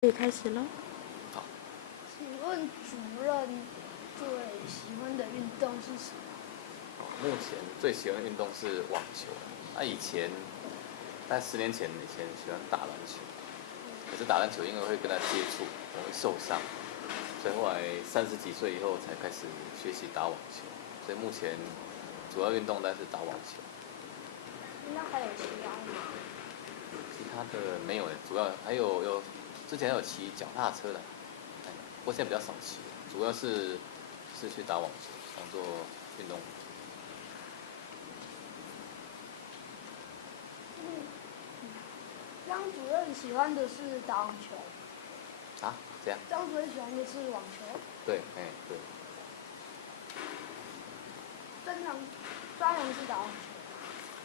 可以开始喽。好，请问主任最喜欢的运动是什么？目前最喜欢的运动是网球。以前在10年前以前喜欢打篮球，可是打篮球因为会跟他接触，容易受伤，所以后来30几岁以后才开始学习打网球。所以目前主要运动当然是打网球，那还有其他的吗？其他的没有了。主要还有之前还有骑脚踏车的，不过现在比较少骑，主要是去打网球当做运动。张主任喜欢的是打网球。这样？张主任喜欢的是网球。对，对。专长是打网球。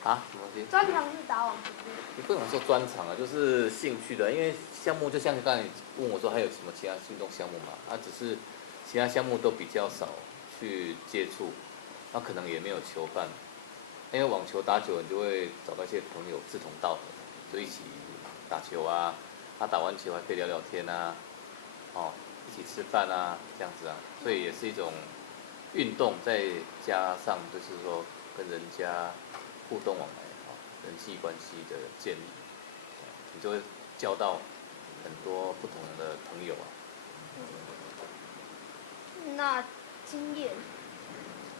什么东西？专长是打网球。你不能说专长啊，就是兴趣的。因为项目就像刚才你问我说还有什么其他运动项目嘛？只是其他项目都比较少去接触，那可能也没有球伴。因为网球打久了，你就会找到一些朋友志同道合，就一起打球啊。打完球还可以聊聊天啊，一起吃饭啊，这样子啊。所以也是一种运动，再加上就是说跟人家互动往来。人际关系的建立，你就会交到很多不同的朋友啊。那经验，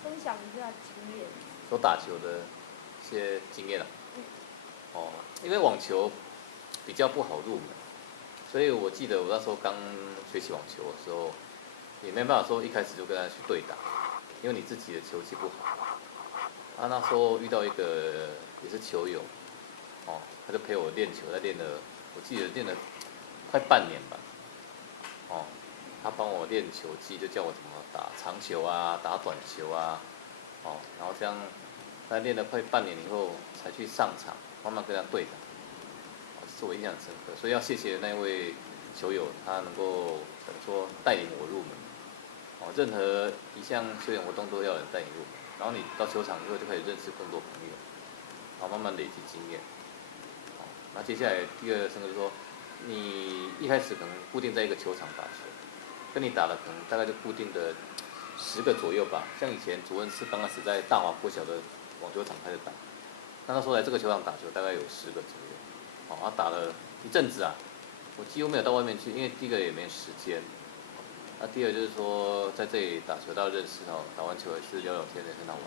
分享一下经验。说打球的一些经验啊。因为网球比较不好入门，所以我记得我那时候刚学习网球的时候，也没办法说一开始就跟他去对打，因为你自己的球技不好。那时候遇到一个也是球友，他就陪我练球，他练了，我记得练了快半年吧。他帮我练球技，就叫我怎么打长球啊，打短球啊，然后这样，他练了快半年以后才去上场，慢慢跟他对打。这是我印象深刻，所以要谢谢那位球友，他能够怎么说带领我入门。任何一项休闲活动都要有人带你入门，然后你到球场以后就可以认识更多朋友，然后慢慢累积经验。那接下来第二个深刻就是说，你一开始可能固定在一个球场打球，跟你打的可能大概就固定的10个左右吧。像以前主任是刚开始在大华国小的网球场开始打，那时候来这个球场打球大概有10个左右。打了一阵子啊，我几乎没有到外面去，因为第一个也没时间。第二就是说在这里打球到认识打完球也是聊聊天也很好玩，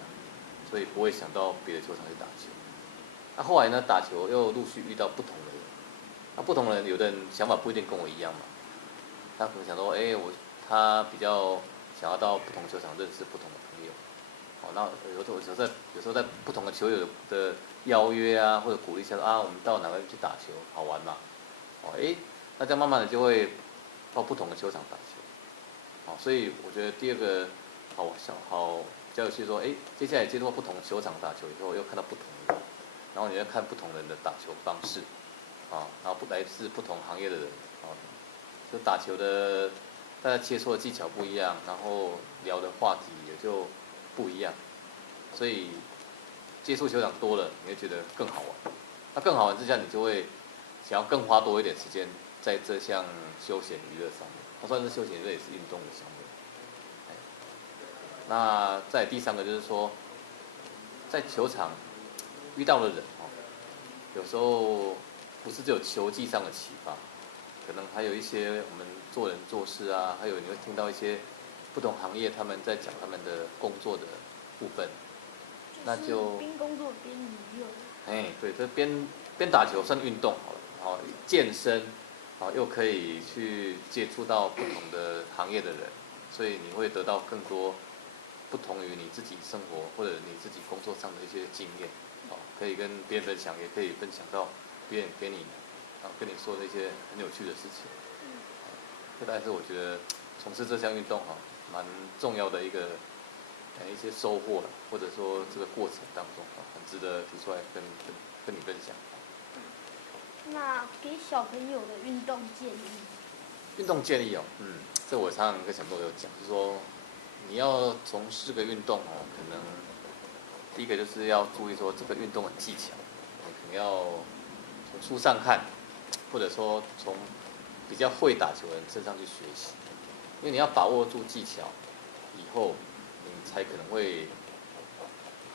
所以不会想到别的球场去打球。后来呢，打球又陆续遇到不同的人。不同的人，有的人想法不一定跟我一样嘛。他可能想说，他比较想要到不同球场认识不同的朋友。那有时候在不同的球友的邀约啊，或者鼓励下我们到哪个去打球，好玩嘛。那这样慢慢的就会到不同的球场打球。所以我觉得第二个比较有趣说，接下来接触不同的球场打球以后，又看到不同的人，然后你要看不同人的打球方式，然后来自不同行业的人，就打球的大家切磋的技巧不一样，然后聊的话题也就不一样，所以接触球场多了，你会觉得更好玩。那更好玩之下，你就会想要更花多一点时间在这项休闲娱乐上面。它算是休闲娱乐，也是运动的项目。那再第三个就是说，在球场遇到的人有时候不是只有球技上的启发，可能还有一些我们做人做事啊，还有你会听到一些不同行业他们在讲他们的工作的部分，那就边工作边娱乐。对，这边打球算运动好了，健身，又可以去接触到不同的行业的人，所以你会得到更多不同于你自己生活或者你自己工作上的一些经验，可以跟别人分享，也可以分享到别人给你跟你说的一些很有趣的事情。这大概是我觉得从事这项运动蛮重要的一些收获了，或者说这个过程当中很值得提出来跟你分享。那给小朋友的运动建议？运动建议这我常常跟小朋友讲，就是说你要从事个运动可能第一个就是要注意说这个运动的技巧，你可能要从书上看，或者说从比较会打球的人身上去学习，因为你要把握住技巧，以后你才可能会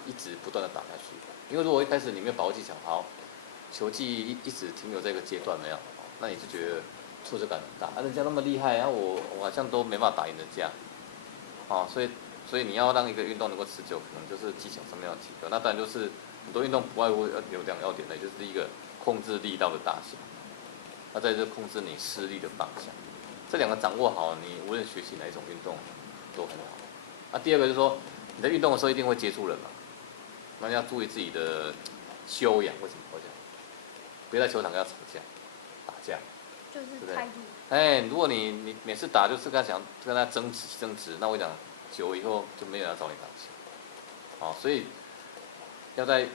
一直不断的打下去。因为如果一开始你没有把握技巧，好，球技一直停留在一个阶段没有，那你就觉得挫折感很大，啊，人家那么厉害，啊，我好像都没办法打赢人家，所以你要让一个运动能够持久，可能就是技巧上面要提高。那当然就是很多运动不外乎有两个要点的，就是第一个控制力道的大小，那再就是控制你施力的方向。这两个掌握好，你无论学习哪一种运动都很好。那第二个就是说，你在运动的时候一定会接触人嘛，那要注意自己的修养。为什么会这样？不要在球场跟他吵架、打架，就是对不对态度。哎，如果你每次打就是跟他争执，那我讲久以后就没有人要找你打球。好，所以要在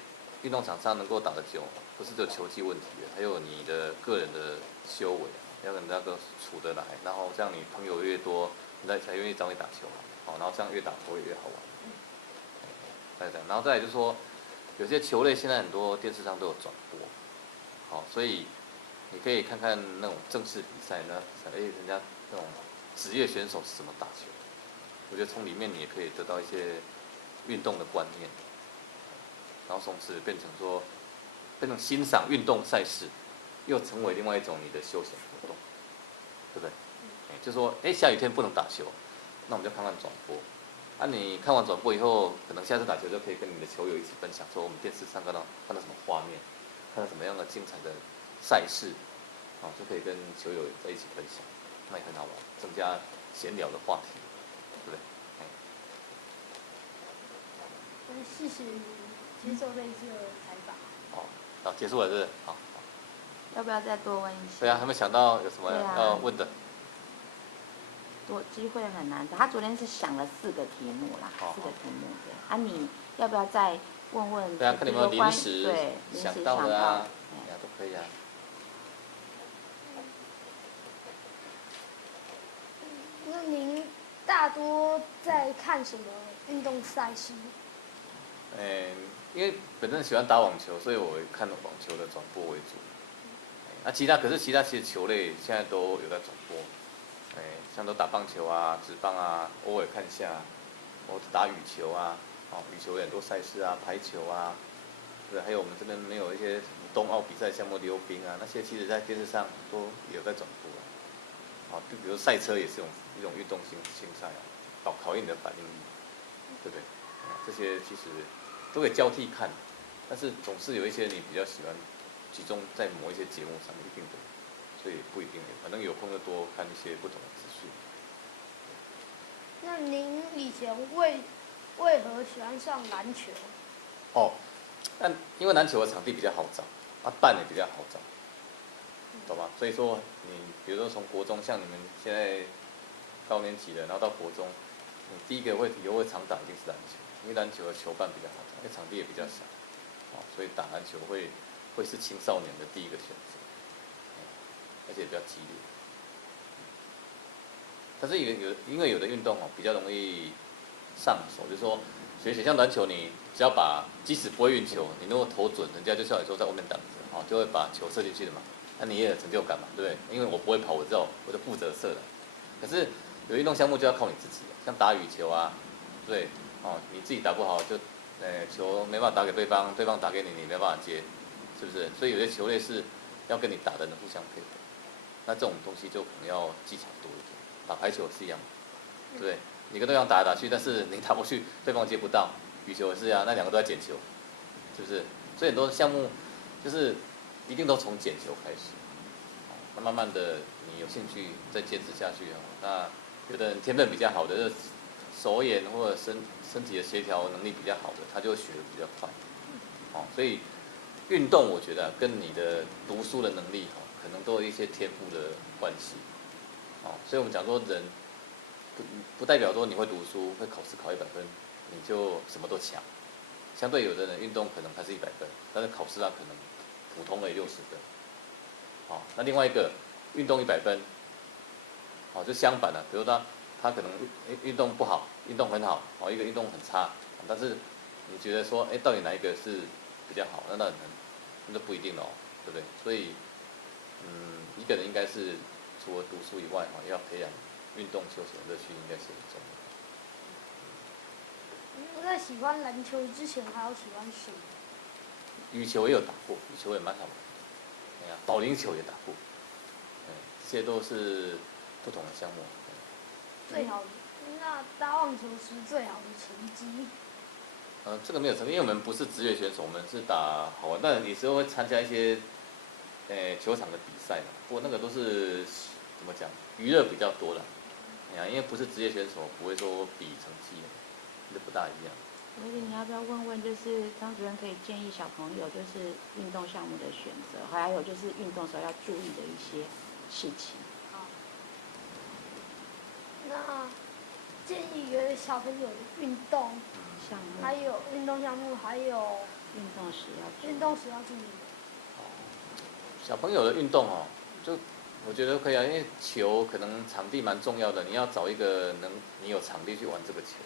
运动场上能够打得久，不是只有球技问题的，还有你的个人的修为，要跟那个处得来，然后这样你朋友越多，人家才愿意找你打球。好，然后这样越打会越好玩。然后再来就是说，有些球类现在很多电视上都有转播，好，所以你可以看看那种正式比赛呢，人家那种职业选手是怎么打球，我觉得从里面你也可以得到一些运动的观念，然后从此变成欣赏运动赛事，又成为另外一种你的休闲活动，对不对？就说下雨天不能打球，那我们就看看转播。啊，你看完转播以后，可能下次打球就可以跟你的球友一起分享，说我们电视上看到什么画面，看到什么样的精彩的赛事，就可以跟球友在一起分享，那也很好玩，增加闲聊的话题，对不对？谢谢你接受这一次的采访。好，结束了，是不是？好。要不要再多问一些？对啊，还没想到有什么要问的。多机会很难得，他昨天是想了4个题目啦，4个题目对。啊，你要不要再问问？对啊，看你有没有临时想到的啊，都可以啊。那您大多在看什么运动赛事？因为本身喜欢打网球，所以我会看网球的转播为主。其他其实球类现在都有在转播。像都打棒球啊、职棒啊，偶尔看一下，或者打羽球啊，羽球有很多赛事啊，排球啊，对，还有我们这边没有一些冬奥比赛项目溜冰啊，那些其实在电视上都有在转播就比如赛车也是一种运动性赛考验你的反应力，对不对？这些其实都可以交替看，但是总是有一些你比较喜欢集中在某一些节目上，一定的。所以不一定，反正有空就多看一些不同的资讯。那您以前为何喜欢上篮球？但因为篮球的场地比较好找，办也比较好找，懂吗？所以说你比如说从国中，像你们现在高年级的，然后到国中，你第一个以后会常打一定是篮球，因为篮球的球办比较好找，因为场地也比较小，所以打篮球会是青少年的第一个选择。而且比较激烈，但是因为有的运动比较容易上手，就是说学习像篮球，你只要即使不会运球，你如果投准，人家就像你说在外面挡着，就会把球射进去的嘛，那你也有成就感嘛，对不对？因为我不会跑，我知道我就负责射了。可是有运动项目就要靠你自己，像打羽球啊，对，你自己打不好就，球没办法打给对方，对方打给你，你没办法接，是不是？所以有些球类是要跟你打的人互相配合。那这种东西就可能要技巧多一点，打排球是一样，对不对？你跟对方打来打去，但是你打过去，对方接不到。羽球也是啊，那2个都在捡球，是不是？所以很多项目就是一定都从捡球开始，那慢慢的你有兴趣再坚持下去那有的人天分比较好的，就是手眼或者身体的协调能力比较好的，他就会学得比较快。所以运动我觉得跟你的读书的能力可能都有一些天赋的关系，所以我们讲说人不代表说你会读书，会考试考100分，你就什么都强。相对有的人运动可能他是100分，但是考试他可能普通的也60分。那另外一个运动100分，就相反了，比如他可能运动不好，运动很好，一个运动很差，但是你觉得说，到底哪一个是比较好？那就不一定了，对不对？所以，一个人应该是除了读书以外哈，要培养运动休闲乐趣，应该是很重要。在喜欢篮球之前，还有喜欢什么？羽球也有打过，羽球也蛮好玩的。哎呀，保龄球也打过，这些都是不同的项目。最好的，那打网球时最好的成绩？这个没有成，因为我们不是职业选手，我们是打好玩，但有时候会参加一些，球场的比赛嘛。不过那个都是怎么讲，娱乐比较多了。哎呀，因为不是职业选手，不会说比成绩，那不大一样。所以你要不要问问，就是张主任可以建议小朋友，就是运动项目的选择，还有就是运动时候要注意的一些事情。好。那建议给小朋友的运动项目，还有运动项目，还有运动时要注意。运动时要注意。小朋友的运动哦，就我觉得可以啊，因为球可能场地蛮重要的，你要找一个你有场地去玩这个球。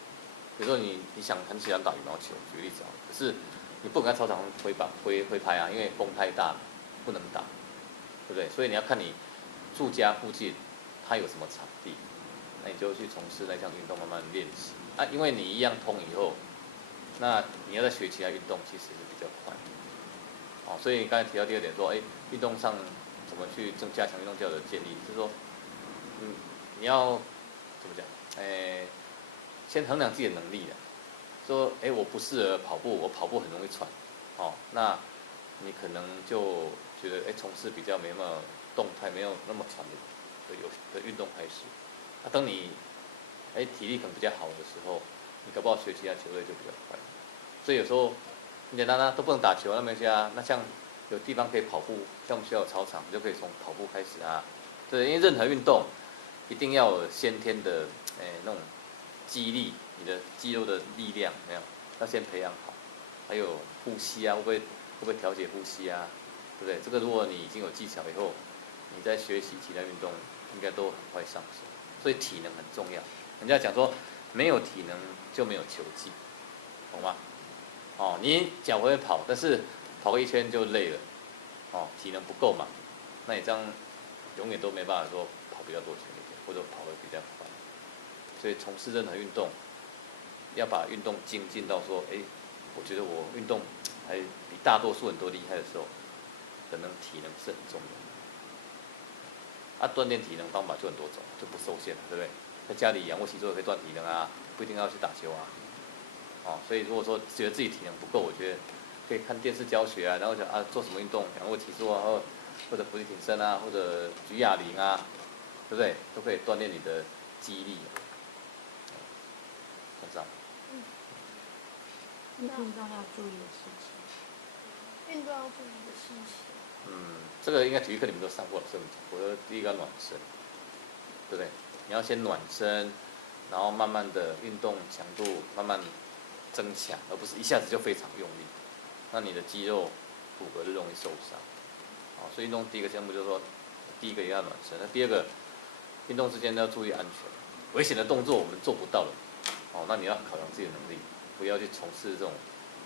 比如说你想很喜欢打羽毛球，举个例子啊，可是你不能在操场上挥拍啊，因为风太大不能打，对不对？所以你要看你住家附近它有什么场地，那你就去从事那项运动，慢慢练习啊。因为你一样通以后，那你要再学其他运动，其实是比较快。哦，所以你刚才提到第二点说，运动上怎么去加强运动教育的建议，就是说，你要怎么讲？先衡量自己的能力的，说，我不适合跑步，我跑步很容易喘，哦，那你可能就觉得，从事比较没那么动态、没有那么喘的运动开始。那等你，体力可能比较好的时候，你搞不好学其他球类就比较快。所以有时候很简单啊，都不能打球，那没关系啊。那像有地方可以跑步，像我们学校有操场，你就可以从跑步开始啊。对，因为任何运动一定要有先天的，那种肌力，你的肌肉的力量没有，要先培养好。还有呼吸啊，会不会调节呼吸啊？对不对？这个如果你已经有技巧以后，你在学习其他运动，应该都很快上手。所以体能很重要。人家讲说，没有体能就没有球技，懂吗？哦，你脚会跑，但是跑个一圈就累了，哦，体能不够嘛，那你这样永远都没办法说跑比较多圈一点，或者跑得比较快。所以从事任何运动，要把运动精进到说，我觉得我运动还比大多数人都厉害的时候，可能体能是很重要的。锻炼体能方法就很多种，就不受限了，对不对？在家里仰卧起坐也可以锻体能啊，不一定要去打球啊。所以如果说觉得自己体能不够，我觉得可以看电视教学啊，然后讲做什么运动，仰卧起坐啊，或者伏地挺身啊，或者举哑铃啊，对不对？都可以锻炼你的肌力。很上。运动要注意的事情。运动要注意的事情。这个应该体育课你们都上过了，是不是？我说第一个暖身，对不对？你要先暖身，然后慢慢的运动强度慢慢增强，而不是一下子就非常用力，那你的肌肉骨骼就容易受伤。所以运动第一个项目就是说，第一个也要暖身，那第二个运动之间要注意安全，危险的动作我们做不到了，那你要考量自己的能力，不要去从事这种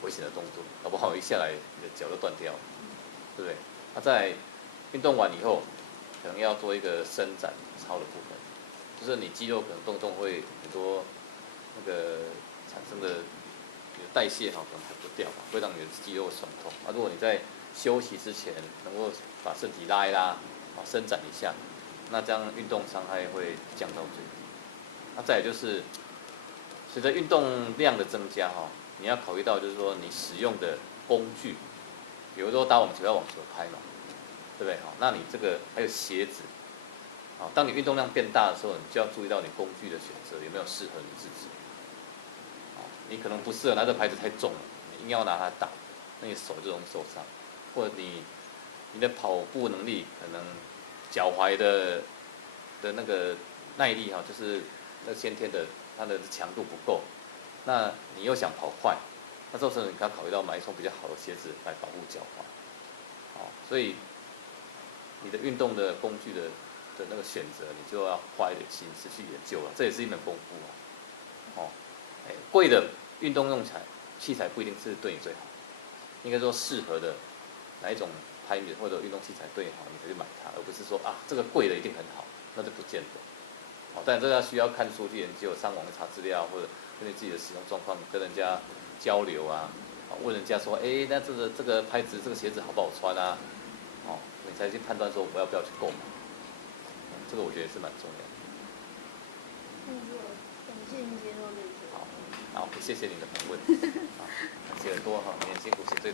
危险的动作，搞不好一下来你的脚就断掉了，对不对？那在运动完以后，可能要做一个伸展操的部分，就是你肌肉可能动会很多那个产生的代谢可能排不掉，会让你的肌肉酸痛。如果你在休息之前能够把身体拉一拉，伸展一下，那这样运动伤害会降到最低。那再来就是随着运动量的增加你要考虑到就是说你使用的工具，比如说打网球要网球拍嘛，对不对？那你这个还有鞋子，当你运动量变大的时候，你就要注意到你工具的选择有没有适合你自己。你可能不适合拿着拍子太重了，你硬要拿它打，那你手就容易受伤。或者你的跑步能力可能脚踝的那个耐力就是那先天的它的强度不够，那你又想跑快，那这时候你要考虑到买一双比较好的鞋子来保护脚踝。所以你的运动的工具的那个选择，你就要花一点心思去研究了，这也是一门功夫贵的运动用器材不一定是对你最好，应该说适合的哪一种拍子或者运动器材对你好，你才去买它，而不是说这个贵的一定很好，那就不见得。哦，但这个需要看书去研究，上网查资料，或者根据自己的使用状况跟人家交流啊，问人家说，哎，那这个牌子这个鞋子好不好穿啊？哦，你才去判断说我要不要去购买。这个我觉得是蛮重要的。感谢您接受这个。好，谢谢你的访问。好，写得多哈，你很辛苦写这。